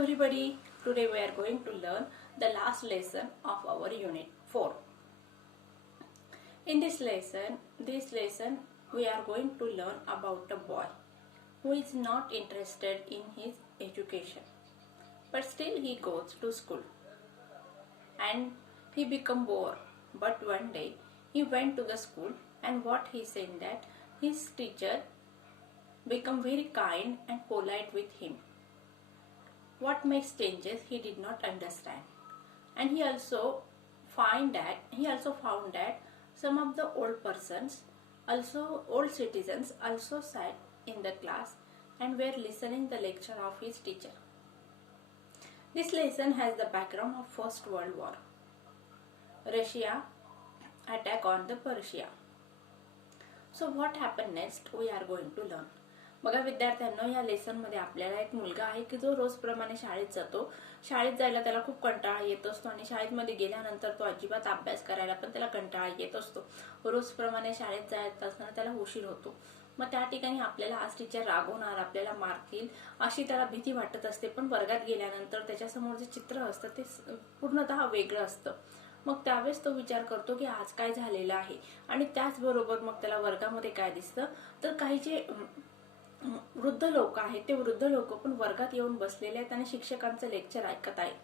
everybody, today we are going to learn the last lesson of our unit 4. In this lesson we are going to learn about a boy who is not interested in his education, but still he goes to school and he become bored. But one day he went to the school, and what he said that his teacher become very kind and polite with him. What makes changes he did not understand, and he also found that some of the old citizens also sat in the class and were listening the lecture of his teacher. This lesson has the background of First World War. Russia attack on the Persia. So what happened next we are going to learn. बघा विद्यार्थ्यांनो, या lesson मध्ये आपल्याला एक मुलगा आहे की जो रोजप्रमाणे शाळेत जातो. शाळेत जायला त्याला खूप कंटाळा येत असतो आणि शाळेमध्ये गेल्यानंतर तो अजिबात अभ्यास करायला पण त्याला कंटाळा येत असतो. रोजप्रमाणे शाळेत जात असताना त्याला उशीर होतो. मग त्या ठिकाणी आपल्याला आज टीचर रागवणार, आपल्याला मारतील अशी त्याला भीती वाटत असते. पण वर्गात गेल्यानंतर त्याच्यासमोर जे चित्र असतं ते पूर्णतः वेगळं असतं. मग त्यावेळेस तो विचार करतो की आज काय झालेलं आहे. आणि त्याचबरोबर मग त्याला वर्गामध्ये काय दिसतं तर काही जे वृद्ध लोक आहेत ते वृद्ध लोक पण वर्गात येऊन बसलेले आहेत आणि शिक्षकांचं लेक्चर ऐकत आहेत.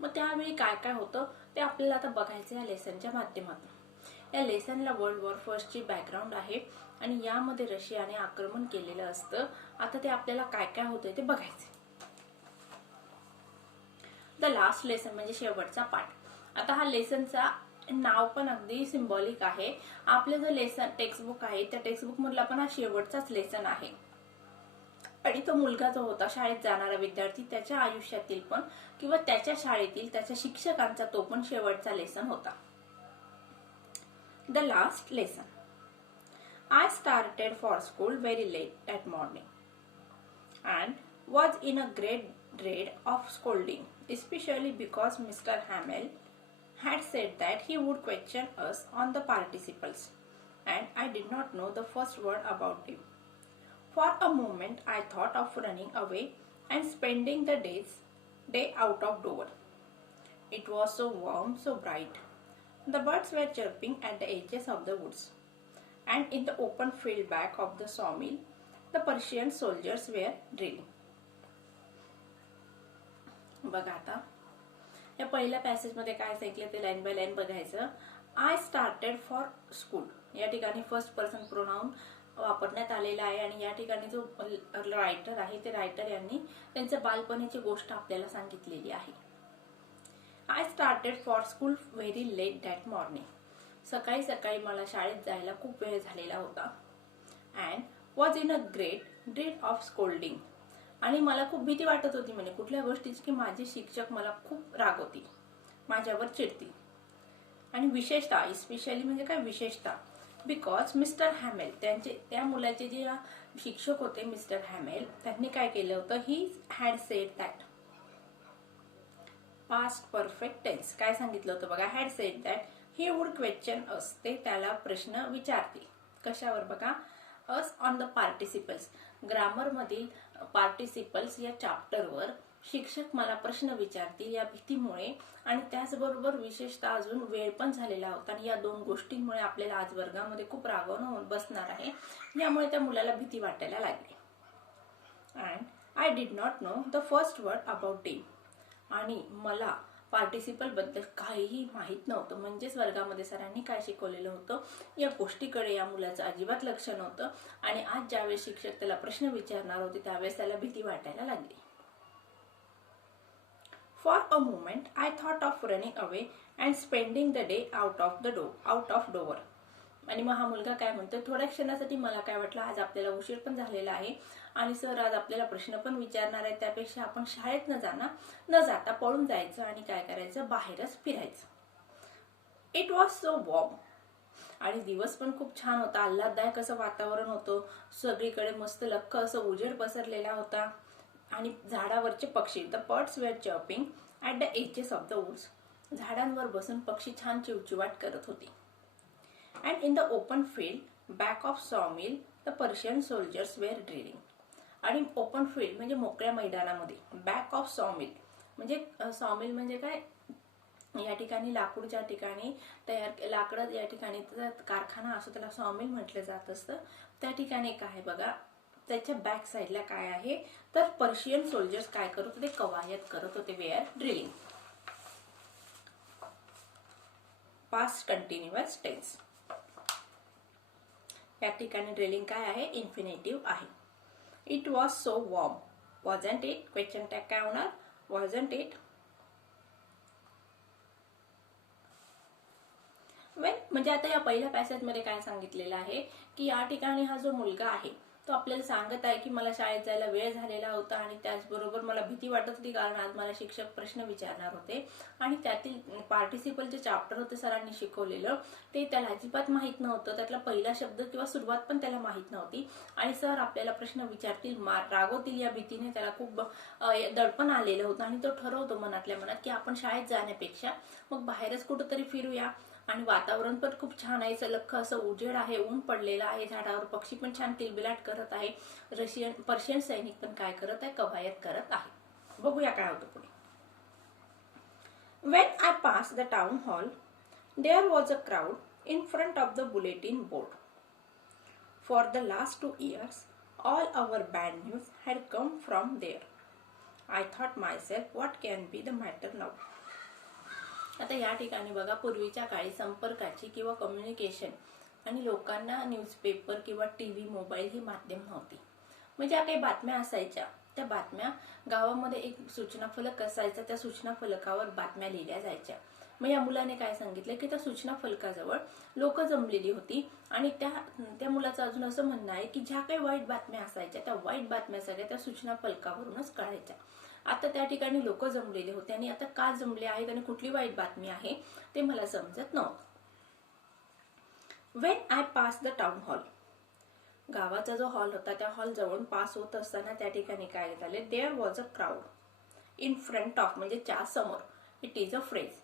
मग त्यावेळी काय काय होतं ते आपल्याला आता बघायचं या लेसनच्या माध्यमातून. या लेसनला वर्ल्ड वॉर फर्स्टची बॅकग्राऊंड आहे आणि यामध्ये रशियाने आक्रमण केलेलं असतं. आता ते आपल्याला काय काय होतंय ते बघायचं. द लास्ट लेसन म्हणजे शेवटचा पाठ. आता हा लेसनचा नाव पण अगदी सिंबॉलिक आहे. आपलं जो लेसन टेक्स्टबुक आहे त्या टेक्स्टबुक मधला पण हा शेवटचाच लेसन आहे. आणि तो मुलगा जो होता शाळेत जाणारा विद्यार्थी त्याच्या आयुष्यातील पण किंवा त्याच्या शाळेतील त्याच्या शिक्षकांचा तो पण शेवटचा लेसन होता. The last lesson. I started for school very late that morning and was in a great dread of scolding, especially because Mr. Hamel had said that he would question us on the participles, and I did not know the first word about it. For a moment I thought of running away and spending the day out of door. It was so warm, so bright. The birds were chirping at the edges of the woods, and in the open field back of the sawmill, the Persian soldiers were drilling. बघा आता या पहिल्या passage मध्ये काय सांगितलं ते line by line बघायचं. I started for school या ठिकाणी फर्स्ट पर्सन प्रोनाउन वापरण्यात आलेला आहे आणि या ठिकाणी जो रायटर आहे ते रायटर यांनी त्यांच्या बालपणीची गोष्ट आपल्याला सांगितलेली आहे. I started for school very late that morning. सकाळी सकाळी मला शाळेत जायला खूप वेळ झालेला होता. And was in a great dread of scolding. आणि मला खूप भीती वाटत होती म्हणजे कुठल्या गोष्टीची की माझे शिक्षक मला खूप रागवतील, माझ्यावर चिडतील. आणि विशेषतः इस्पेशली म्हणजे काय विशेषतः बिकॉज मिस्टर हॅमेल त्या मुलाचे जे शिक्षक होते मिस्टर हॅमेल त्यांनी काय केलं होतं. He had said that past perfect tense काय सांगितलं होतं बघा. Had said that he would question us. ते त्याला प्रश्न विचारतील कशावर बघा. Us on the participles. Grammar मधील पार्टिसिपल्स या चॅप्टरवर शिक्षक मला प्रश्न विचारतील या भीतीमुळे आणि त्याचबरोबर विशेषतः अजून वेळ पण झालेला होता आणि या दोन गोष्टींमुळे आपल्याला आज वर्गामध्ये खूप रागवणं बसणार आहे. यामुळे त्या मुलाला भीती वाटायला लागली. And I did not know the first word about day. आणि मला पार्टिसिपल बद्दल काहीही माहित नव्हतं. म्हणजेच वर्गामध्ये सरांनी काय शिकवलेलं होतं या गोष्टीकडे या मुलाचं अजिबात लक्ष नव्हतं. आणि आज ज्यावेळेस शिक्षक त्याला प्रश्न विचारणार होते त्यावेळेस त्याला भीती वाटायला लागली. For a moment I thought of running away and spending the day out of door. आणि मग हा मुलगा काय म्हणतो, थोड्या क्षणासाठी मला काय वाटलं आज आपल्याला उशीर पण झालेला आहे आणि सर आज आपल्याला प्रश्न पण विचारणार आहे. त्यापेक्षा आपण शाळेत न जाता पळून जायचं आणि काय करायचं बाहेरच फिरायचं. It was so warm. आणि दिवस पण खूप छान होता. आल्हाददायक असं वातावरण होतं. सगळीकडे मस्त लख्ख असं उजेड पसरलेला होता. आणि झाडावरचे पक्षी the birds were chirping at the edges of the woods. झाडांवर बसून पक्षी छान चिवचिवाट करत होते. And in the open field back of sawmill the Persian soldiers were drilling. आणि ओपन फील्ड म्हणजे मोकळ्या मैदानामध्ये. बॅक ऑफ सॉमिल म्हणजे सॉमिल म्हणजे काय, या ठिकाणी लाकूड ज्या ठिकाणी लाकडं या ठिकाणी कारखाना असतो त्याला सॉमिल म्हटलं जात असतं. त्या ठिकाणी काय बघा, त्याच्या बॅक साईडला काय आहे तर पर्शियन सोल्जर्स काय करत होते, कवायत करत होते. Were drilling. Past continuous tense. या ठिकाणी ड्रिलिंग काय आहे, इन्फिनेटिव्ह आहे. It was so warm wasn't it. Question tag काय होणार, वॉजंट इट. म्हणजे आता या पहिल्या पॅसेज मध्ये काय सांगितलेलं आहे की या ठिकाणी हा जो मुलगा आहे तो आपल्याला सांगत आहे की मला शाळेत जायला वेळ झालेला होता आणि त्याचबरोबर मला भीती वाटत होती कारण आज मला शिक्षक प्रश्न विचारणार होते आणि त्यातील पार्टिसिपल जे चॅप्टर होते सरांनी शिकवलेलं ते त्याला अजिबात माहित नव्हतं. त्यातला पहिला शब्द किंवा सुरुवात पण त्याला माहित नव्हती आणि सर आपल्याला प्रश्न विचारतील, रागवतील या भीतीने त्याला खूप दडपण आलेलं होतं आणि तो ठरवतो मनातल्या मनात की आपण शाळेत जाण्यापेक्षा मग बाहेरच कुठेतरी फिरूया. आणि वातावरण पण खूप छान आहे, सलख असं उजेड आहे, ऊन पडलेलं आहे, झाडावर पक्षी पण छान किलबिलाट करत आहे. पर्शियन सैनिक पण काय करत आहे, कवायत करत आहे. बघूया काय होतं पुढे. When I passed the town hall, there was a crowd in front of the bulletin board. For the last 2 years, all our bad news had come from there. I thought myself, what can be the matter now? आता या ठिकाणी बघा, पूर्वीच्या काळी संपर्काची किंवा communication आणि लोकांना न्यूजपेपर किंवा टीव्ही मोबाईल ही माध्यम नव्हती. म्हणजे ज्या काही बातम्या असायच्या त्या बातम्या गावामध्ये एक सूचना फलक असायचा, त्या सूचना फलकावर बातम्या लिहिल्या जायच्या. मग या मुलाने काय सांगितलं की त्या सूचना फलकाजवळ लोक जमलेली होती आणि त्या मुलाचं अजून असं म्हणणं आहे की ज्या काही वाईट बातम्या असायच्या त्या वाईट बातम्या सगळ्या त्या सूचना फलकावरूनच कळायच्या. आता त्या ठिकाणी लोक जमलेले होते आणि आता का जमले आहेत आणि कुठली वाईट बातमी आहे ते मला समजत नव्हतं. When I passed the town hall, गावाचा जो हॉल होता त्या हॉल जवळून पास होत असताना त्या ठिकाणी काय झाले, there was a crowd in front of म्हणजे च्या समोर. It is a phrase.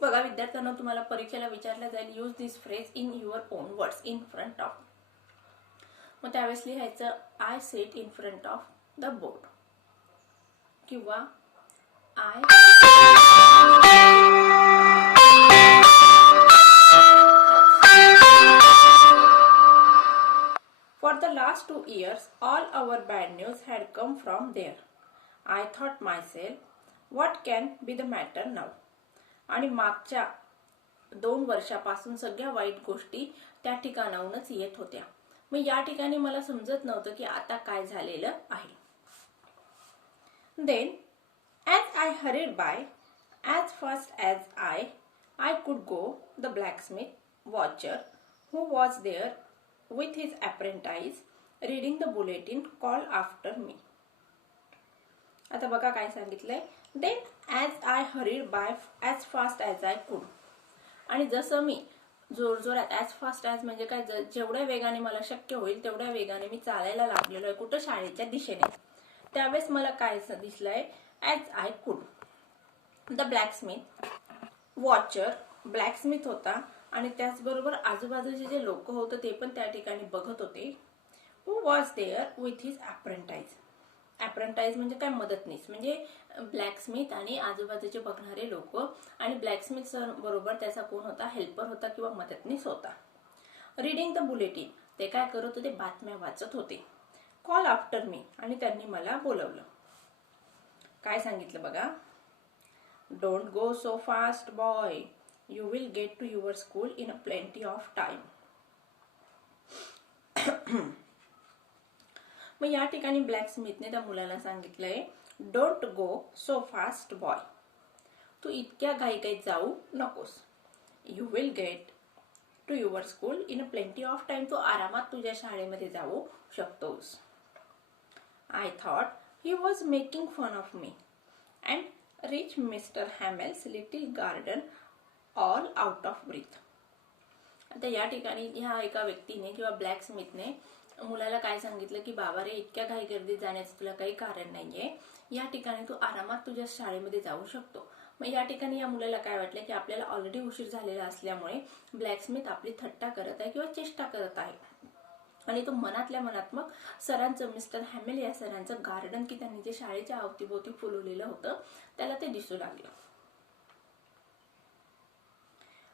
बघा विद्यार्थ्यांना तुम्हाला परीक्षेला विचारलं जाईल, use this phrase in your own words. In front of, मग त्यावेळेस लिहायचं I set in front of the board किंवा I For the last 2 years, all our bad news had come from there. I thought myself, what can be the matter now? आणि मागच्या 2 वर्षापासून सगळ्या वाईट गोष्टी त्या ठिकाणाहूनच येत होत्या. मग या ठिकाणी मला समजत नव्हतं की आता काय झालेलं आहे. Then, as I hurried by, as fast as I could go, the blacksmith watcher who was there with his apprentice reading the bulletin called after me. आता बघा काय सांगितलंय, then as I hurried by as fast as I could. आणि जसं मी जोरजोरात as fast as म्हणजे काय, जेवढ्या वेगाने मला शक्य होईल तेवढ्या वेगाने मी चालायला लागलेलो आहे कुठं, शाळेच्या दिशेने. त्यावेळेस मला काय दिसलंय, as I could. The ब्लॅकस्मिथ watcher, ब्लॅकस्मिथ होता आणि त्याचबरोबर आजूबाजूचे जे लोक होते ते पण त्या ठिकाणी बघत होते. Who was there with his apprentice. Apprentice म्हणजे काय, मदतनीस. म्हणजे ब्लॅकस्मिथ आणि आजूबाजूचे बघणारे लोक आणि ब्लॅकस्मिथ बरोबर त्याचा कोण होता, हेल्पर होता किंवा मदतनीस होता. रीडिंग द बुलेटिन, ते काय करत होते, बातम्या वाचत होते. कॉल आफ्टर मी, आणि त्यांनी मला बोलवलं. काय सांगितलं बघा, don't go so fast boy, you will get to your school in a plenty of time. मग या ठिकाणी ब्लॅकस्मिथने त्या मुलाला सांगितलंय, don't go so fast boy, तू इतक्या घाईघाईत जाऊ नकोस. You will get to your school in a plenty of time, तू आरामात तुझ्या शाळेमध्ये जाऊ शकतोस. I thought he was making fun of me and reached Mr. Hamel's little garden all out of breath. आता या ठिकाणी ह्या एका व्यक्तीने किंवा ब्लॅकस्मिथने मुलाला काय सांगितलं की बाबा रे, इतक्या घाई गर्दीत जाण्याचं तुला काही कारण नाहीये, या ठिकाणी तू आरामात तुझ्या शाळेमध्ये जाऊ शकतो. मग या ठिकाणी या मुलाला काय वाटलं की आपल्याला ऑलरेडी उशीर झालेला असल्यामुळे ब्लॅकस्मिथ आपली थट्टा करत आहे किंवा चेष्टा करत आहे. आणि तो मनातल्या मनात मग सरांचं, मिस्टर हॅमेल या सरांचं गार्डन की त्यांनी जे शाळेच्या अवतीभोवती फुलवलेलं होतं त्याला ते दिसू लागलं.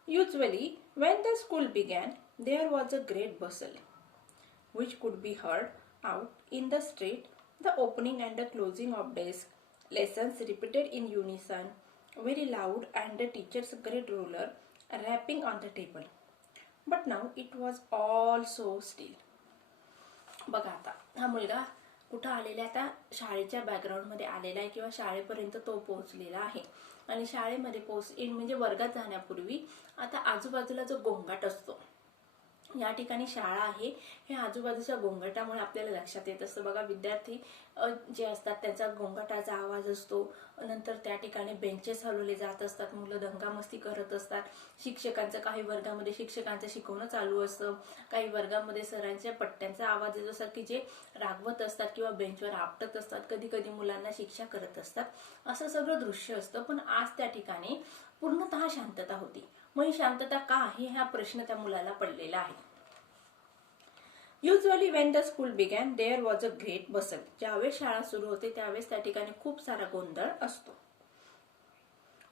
Usually, when the school began, there was a great bustle, which could be heard out in the street, the opening and the closing of desks, lessons repeated in unison, very loud, and the teacher's great ruler rapping on the table. But now it was all so still. बघा आता हा मुलगा कुठं आलेला आहे, आता शाळेच्या बॅकग्राऊंडमध्ये आलेला आहे किंवा शाळेपर्यंत तो पोहोचलेला आहे. आणि शाळेमध्ये म्हणजे वर्गात जाण्यापूर्वी आता आजूबाजूला जो गोंगाट असतो, या ठिकाणी शाळा आहे, हे आजूबाजूच्या गोंगाटामुळे आपल्याला लक्षात येत असतं. बघा विद्यार्थी जे असतात त्यांचा गोंगाटाचा आवाज असतो, नंतर त्या ठिकाणी बेंचेस हलवले जात असतात, मुलं दंगामस्ती करत असतात, शिक्षकांचं काही वर्गामध्ये शिक्षकांचं शिकवणं चालू असतं, काही वर्गामध्ये सरांच्या पट्ट्यांचा आवाज येत असतात की जे रागवत असतात किंवा बेंचवर आपटत असतात, कधी कधी मुलांना शिक्षा करत असतात, असं सगळं दृश्य असतं. पण आज त्या ठिकाणी पूर्णतः शांतता होती. मग ही शांतता का आहे हा प्रश्न त्या मुलाला पडलेला आहे. Usually when the school began there was a great bustle. ज्यावेळेस शाळा सुरू होते त्यावेळेस त्या ठिकाणी खूप सारा गोंधळ असतो.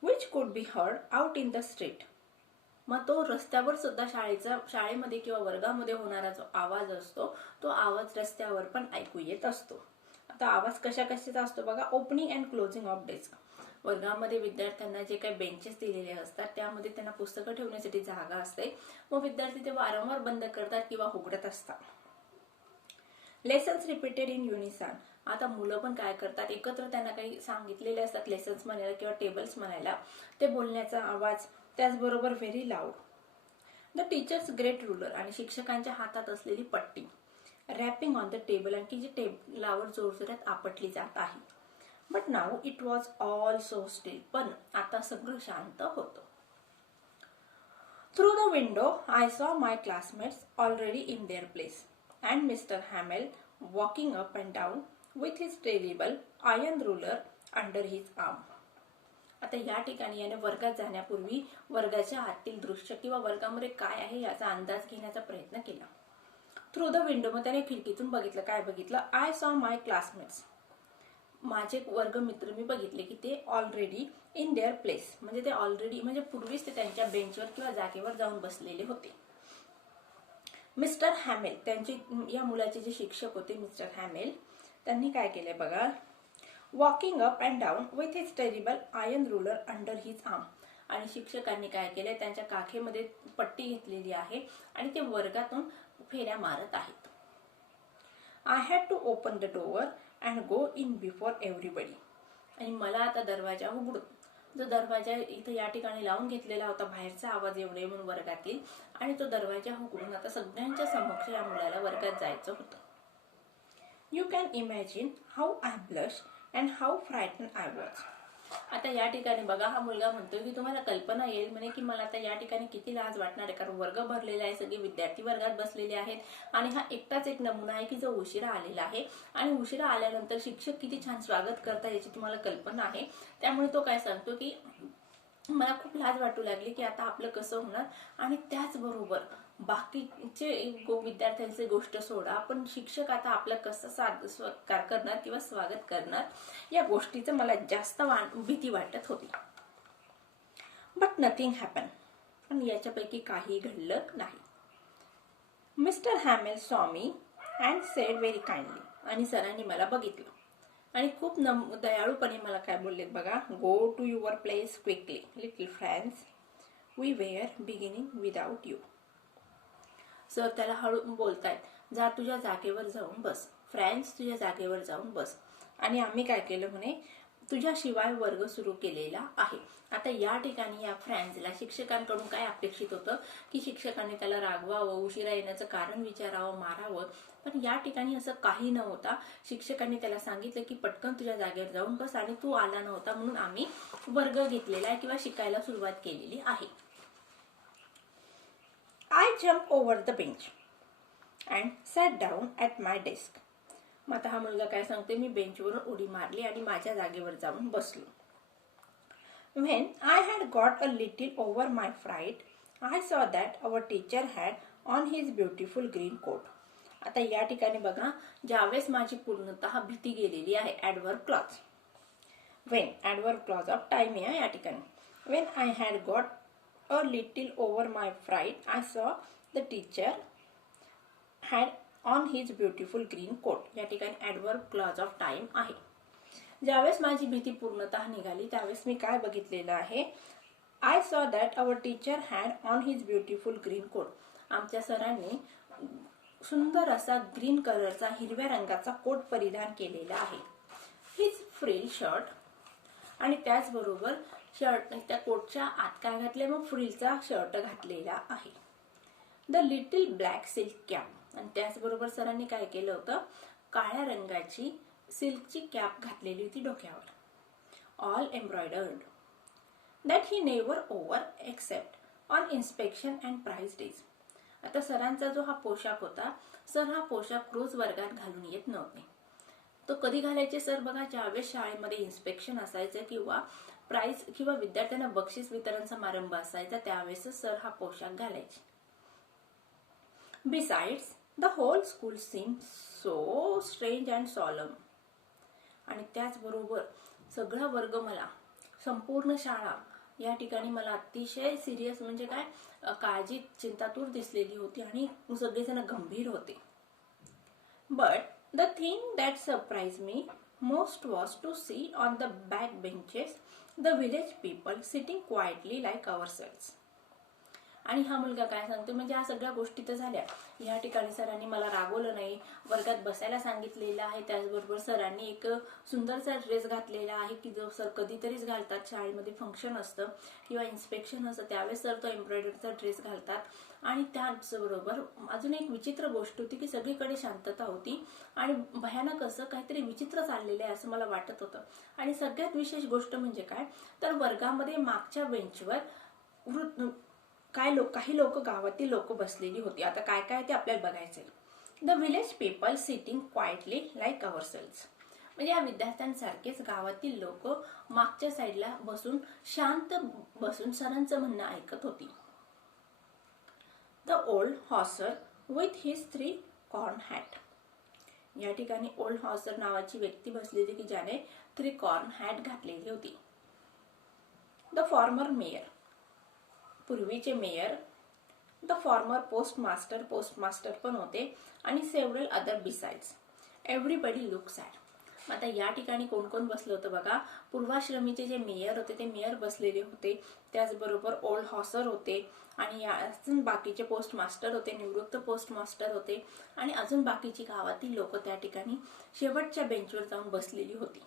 Which could be heard out in the street. मग तो रस्त्यावर सुद्धा शाळेमध्ये किंवा वर्गामध्ये होणारा जो आवाज असतो तो आवाज रस्त्यावर पण ऐकू येत असतो. आता आवाज कशा कशाचा असतो बघा. Opening and closing of desk. वर्गामध्ये विद्यार्थ्यांना जे काही बेंचेस दिलेले असतात त्यामध्ये त्यांना पुस्तकं ठेवण्यासाठी जागा असते, मग विद्यार्थी ते वारंवार बंद करतात किंवा उघडत असतात. Lessons repeated in unison. आता मुलं पण काय करतात, एकत्र त्यांना काही सांगितलेले असतात लेसन्स म्हणायला किंवा टेबल्स म्हणायला, ते बोलण्याचा आवाज, त्याचबरोबर very loud. The teacher's great ruler. आणि शिक्षकांच्या हातात असलेली पट्टी, रॅपिंग ऑन द टेबल, आणि जी टेबलावर जोरजोरात आपटली जात आहे. But now it was all so still. पण आता सगळं शांत होतं. Through the window I saw my classmates already in their place and Mr. Hamel walking up and down with his terrible iron ruler under his arm. आता या ठिकाणी याने वर्गात जाण्यापूर्वी वर्गाच्या आतील दृश्य किंवा वर्गामध्ये काय आहे याचा अंदाज घेण्याचा प्रयत्न केला. थ्रू द विंडो, मग त्याने खिडकीतून बघितलं. काय बघितलं? I saw my classmates. माझे वर्गमित्र मी बघितले की ते ऑलरेडी इन देअर प्लेस, म्हणजे ते ऑलरेडी म्हणजे पूर्वीच ते त्यांच्या बेंचवर किंवा जागेवर जाऊन बसलेले होते. मिस्टर हॅमेल, त्यांचे या मुलाचे जे शिक्षक होते मिस्टर हॅमेल, त्यांनी काय केलंय बघा. Walking up and down with his terrible iron ruler under his arm. आणि शिक्षकांनी काय केलंय, त्यांच्या काखेमध्ये पट्टी घेतलेली आहे आणि ते वर्गातून फेऱ्या मारत आहेत. I had to open the door and go in before everybody. आणि मला आता दरवाजा उघडून, जो दरवाजा इथं या ठिकाणी लावून घेतलेला होता, बाहेरचा आवाज येऊ नये म्हणून वर्गातील, आणि तो दरवाजा उघडून आता सगळ्यांच्या समक्ष या मुलाला वर्गात जायचं होतं. You can imagine how I blush and how frightened I was. आता या ठिकाणी बघा हा मुलगा म्हणतोय की तुम्हाला कल्पना येईल म्हणे की मला आता या ठिकाणी किती लाज वाटणार आहे, कारण वर्ग भरलेला आहे, सगळे विद्यार्थी वर्गात बसलेले आहेत आणि हा एकटाच एक नमुना आहे की जो उशिरा आलेला आहे. आणि उशिरा आल्यानंतर शिक्षक किती छान स्वागत करतात याची तुम्हाला कल्पना आहे. त्यामुळे तो काय सांगतो की मला खूप लाज वाटू लागली की आता आपलं कसं होणार. आणि त्याचबरोबर बाकीचे विद्यार्थ्यांचे गोष्ट सोडा, पण शिक्षक आता आपलं कसं सत्कार करणार किंवा स्वागत करणार या गोष्टीचं मला जास्त भीती वाटत होती. But nothing happen. पण याच्यापैकी काही घडलं नाही. Mr Hamel saw me and said very kindly. आणि सरांनी मला बघितलं आणि खूप दयाळूपणे मला काय बोललेत बघा. Go to your place quickly little friends, we were beginning without you. Sir त्याला हळू बोलतायत, जा तुझ्या जागेवर जाऊन बस, फ्रेंड्स तुझ्या जागेवर जाऊन बस, आणि आम्ही काय केलं म्हणे, तुझ्याशिवाय वर्ग सुरू केलेला आहे. आता या ठिकाणी या फ्रेंड्सला शिक्षकांकडून काय अपेक्षित होतं की शिक्षकांनी त्याला रागवावं, उशिरा येण्याचं कारण विचारावं, मारावं. पण या ठिकाणी असं काही नव्हता. शिक्षकांनी त्याला सांगितलं की पटकन तुझ्या जागेवर जाऊन बस, आणि तू आला नव्हता म्हणून आम्ही वर्ग घेतलेला आहे किंवा शिकायला सुरुवात केलेली आहे. I jumped over the bench and sat down at my desk. मग आता हा मुलगा काय सांगते, मी बेंचवरून उडी मारली आणि माझ्या जागेवर जाऊन बसलो. When I had got a little over my fright, I saw that our teacher had on his beautiful green coat. आता या ठिकाणी बघा, ज्यावेळेस माझी पूर्णतः भीती गेलेली आहे, adverb clause. When adverb clause of time आहे या ठिकाणी. When I had got a little over my fright I saw the teacher had on his beautiful green coat. या ठिकाणी ऍडव्हर्ब क्लॉज ऑफ टाइम आहे. ज्यावेळेस माझी भीती पूर्णतः निघाली त्यावेळेस मी काय बघितलेलं आहे, I saw that our teacher had on his beautiful green coat. आमच्या सरांनी सुंदर असा ग्रीन कलरचा, हिरव्या रंगाचा कोट परिधान केलेला आहे. हिज फ्रिल शर्ट, आणि त्याचबरोबर शर्ट, त्या कोटच्या आत काय घातले, मग फ्रिलचा शर्ट घातलेला आहे. The little black silk cap, आणि त्याचबरोबर सरांनी काय केलं होतं, काळ्या रंगाची सिल्कची कॅप घातलेली होती डोक्यावर. All embroidered. That he never wore except on inspection and prize days. आता सरांचा जो हा पोशाख होता, सर हा पोशाख रोज वर्गात घालून येत नव्हते. तो कधी घालायचे सर, बघा, ज्यावेळेस शाळेमध्ये इन्स्पेक्शन असायचं किंवा प्राइज किंवा विद्यार्थ्यांना बक्षीस वितरण समारंभ असायचा त्यावेळेस सर हा पोशाख घालायचे. Besides the whole school seem so strange and solemn. आणि त्याचबरोबर सगळा वर्ग, मला संपूर्ण शाळा या ठिकाणी मला अतिशय सिरियस, म्हणजे काय, काळजी, चिंतातूर दिसलेली होती आणि सगळेजण गंभीर होते. But the thing that surprise me most was to see on the back benches the village people sitting quietly like ourselves. आणि हा मुलगा काय सांगतो, म्हणजे या सगळ्या गोष्टी तर झाल्या, या ठिकाणी सरांनी मला रागवलं नाही, वर्गात बसायला सांगितलेलं आहे. त्याचबरोबर सरांनी एक सुंदरसा ड्रेस घातलेला आहे की जो सर कधीतरीच घालतात, शाळेमध्ये फंक्शन असतं किंवा इन्स्पेक्शन असतं त्यावेळेस सर तो एम्ब्रॉयडरीचा ड्रेस घालतात. आणि त्याचबरोबर अजून एक विचित्र गोष्ट होती की सगळीकडे शांतता होती आणि भयानक असं काहीतरी विचित्र चाललेलं आहे असं मला वाटत होतं. आणि सगळ्यात विशेष गोष्ट म्हणजे काय, तर वर्गामध्ये मागच्या बेंचवर काही लोक, गावातील लोक बसलेली होती. आता काय काय ते आपल्याला बघायचंय. The village people sitting quietly like ourselves, म्हणजे या विद्यार्थ्यांसारखेच गावातील लोक मागच्या साईडला बसून शांत बसून सरांचं म्हणणं ऐकत होती. The old Hauser with his 3 corn hat. या ठिकाणी ओल्ड हॉसर नावाची व्यक्ती बसलेली की ज्याने 3 कॉर्न हॅट घातलेली होती. द फॉर्मर मेयर, पूर्वीचे मेयर. द फॉर्मर पोस्टमास्टर पण होते, आणि several other besides. Everybody look sad. आता या ठिकाणी कोण कोण बसलं होतं बघा, पूर्वाश्रमीचे जे मेयर होते ते मेयर बसलेले होते, त्याचबरोबर ओल्ड हॉसर होते, आणि अजून बाकीचे पोस्टमास्टर होते, निवृत्त पोस्टमास्टर होते, आणि अजून बाकीची गावातील लोक त्या ठिकाणी शेवटच्या बेंचवर जाऊन बसलेली होती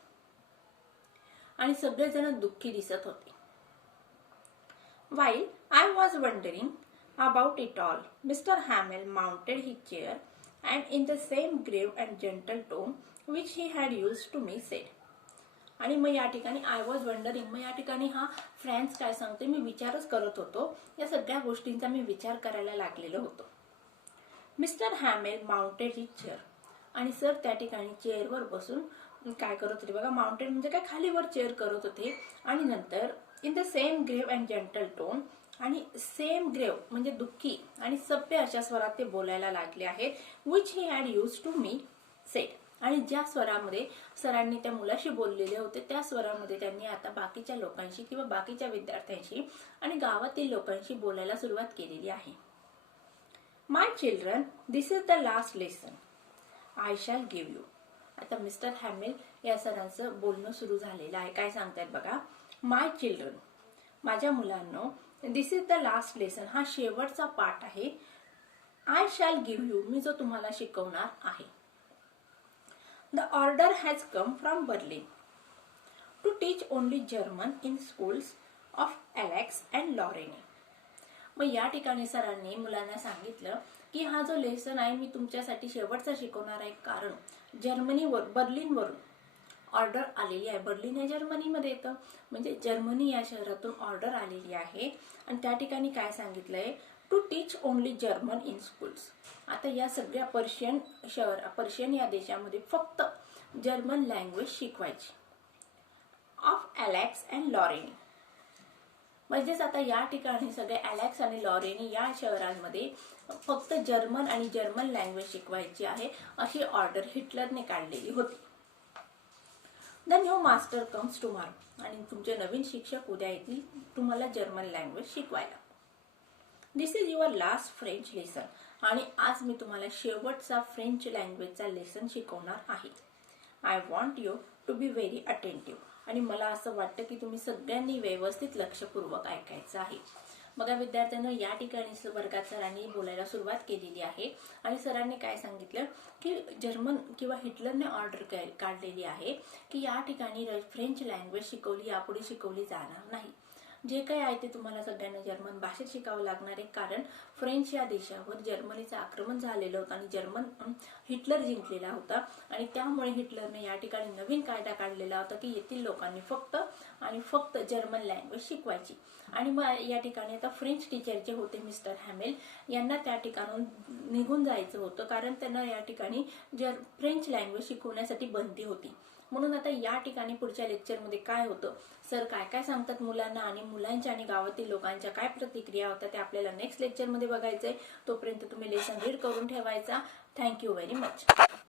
आणि सगळेजण दुःखी दिसत होते. While I was wondering about it all, Mr. Hamel mounted his chair and in the same grave and gentle tone which he had used to me said. आणि मग या ठिकाणी आय वॉज वंडरिंग, मग या ठिकाणी हा फ्रँस काय सांगते, मी विचारच करत होतो, या सगळ्या गोष्टींचा मी विचार करायला लागलेलो होतो. मिस्टर हॅमेल माउंटेड हिज चेअर, आणि सर त्या ठिकाणी चेअरवर बसून काय करत होते बघा, माउंटेड म्हणजे काय, खालीवर चेअर करत होते. आणि नंतर इन द सेम ग्रेव अँड जेंटल टोन, आणि सेम ग्रेव म्हणजे दुःखी आणि सभ्य अशा स्वरात ते बोलायला लागले आहेत. Which he had use to me said, आणि ज्या स्वरामध्ये सरांनी त्या मुलाशी बोललेले होते त्या स्वरामध्ये त्यांनी आता बाकीच्या लोकांशी किंवा बाकीच्या विद्यार्थ्यांशी आणि गावातील लोकांशी बोलायला सुरुवात केलेली आहे. My children, this is the last lesson I shall give you. आता मिस्टर हॅमेल या सरांचं बोलणं सुरू झालेलं आहे. काय सांगतायत बघा, माय चिल्ड्रन, माझ्या मुलांनो, this is the last lesson, हा शेवटचा पाठ आहे. आय शॅल गिव्ह यू, मी जो तुम्हाला शिकवणार आहे. The order has come from Berlin to teach only German in schools of Alex and Lorraine. मग या ठिकाणी सरांनी मुलांना सांगितलं की हा जो लेसन आहे मी तुमच्यासाठी शेवटचा शिकवणार आहे, कारण बर्लिनवरून ऑर्डर आलेली आहे. बर्लिन हे जर्मनीमध्ये येतं, म्हणजे जर्मनी या शहरातून ऑर्डर आलेली आहे. आणि त्या ठिकाणी काय सांगितलंय, to teach only German in schools. आता या सगळ्या पर्शियन या देशामध्ये फक्त जर्मन लँग्वेज शिकवायची. ऑफ एलेक्स अँड लॉरेनी, म्हणजेच आता या ठिकाणी सगळे ॲलेक्स आणि लॉरेनी या शहरांमध्ये फक्त जर्मन आणि जर्मन लँग्वेज शिकवायची आहे अशी ऑर्डर हिटलरने काढलेली होती. The new master comes tomorrow, आणि तुमचे नवीन शिक्षक उद्या येतील तुम्हाला जर्मन लँग्वेज शिकवायला. This is your last French lesson, आणि आज मी तुम्हाला शेवटचा फ्रेंच लँग्वेजचा लेसन शिकवणार आहे. I want you to be very attentive, आणि मला असं वाटतं की तुम्ही सगळ्यांनी व्यवस्थित लक्षपूर्वक ऐकायचं आहे. बघा विद्यार्थ्यांनो, या ठिकाणी वर्गात सरांनी बोलायला सुरुवात केलेली आहे आणि सरांनी काय सांगितलं की जर्मन किंवा हिटलरने ऑर्डर काढलेली आहे की या ठिकाणी फ्रेंच लँग्वेज शिकवली यापुढे शिकवली जाणार नाही. जे काही आहे ते तुम्हाला सगळ्यांना जर्मन भाषेत शिकावं लागणार आहे, कारण फ्रेंच या देशावर जर्मनीचं आक्रमण झालेलं होतं आणि जर्मन हिटलर जिंकलेला होता, आणि त्यामुळे हिटलरने या ठिकाणी नवीन कायदा काढलेला होता की येथील लोकांनी फक्त आणि फक्त जर्मन लँग्वेज शिकवायची. आणि मग या ठिकाणी आता फ्रेंच टीचर जे होते मिस्टर हॅमेल यांना त्या ठिकाणून निघून जायचं होतं, कारण त्यांना या ठिकाणी फ्रेंच लँग्वेज शिकवण्यासाठी बंदी होती. म्हणून आता या ठिकाणी पुढच्या लेक्चरमध्ये काय होतं, सर काय काय सांगतात मुलांना आणि मुलांच्या आणि गावातील लोकांच्या काय प्रतिक्रिया होत्या ते आपल्याला नेक्स्ट लेक्चरमध्ये बघायचंय. तोपर्यंत तुम्ही लेसन रीड करून ठेवायचा. Thank you very much.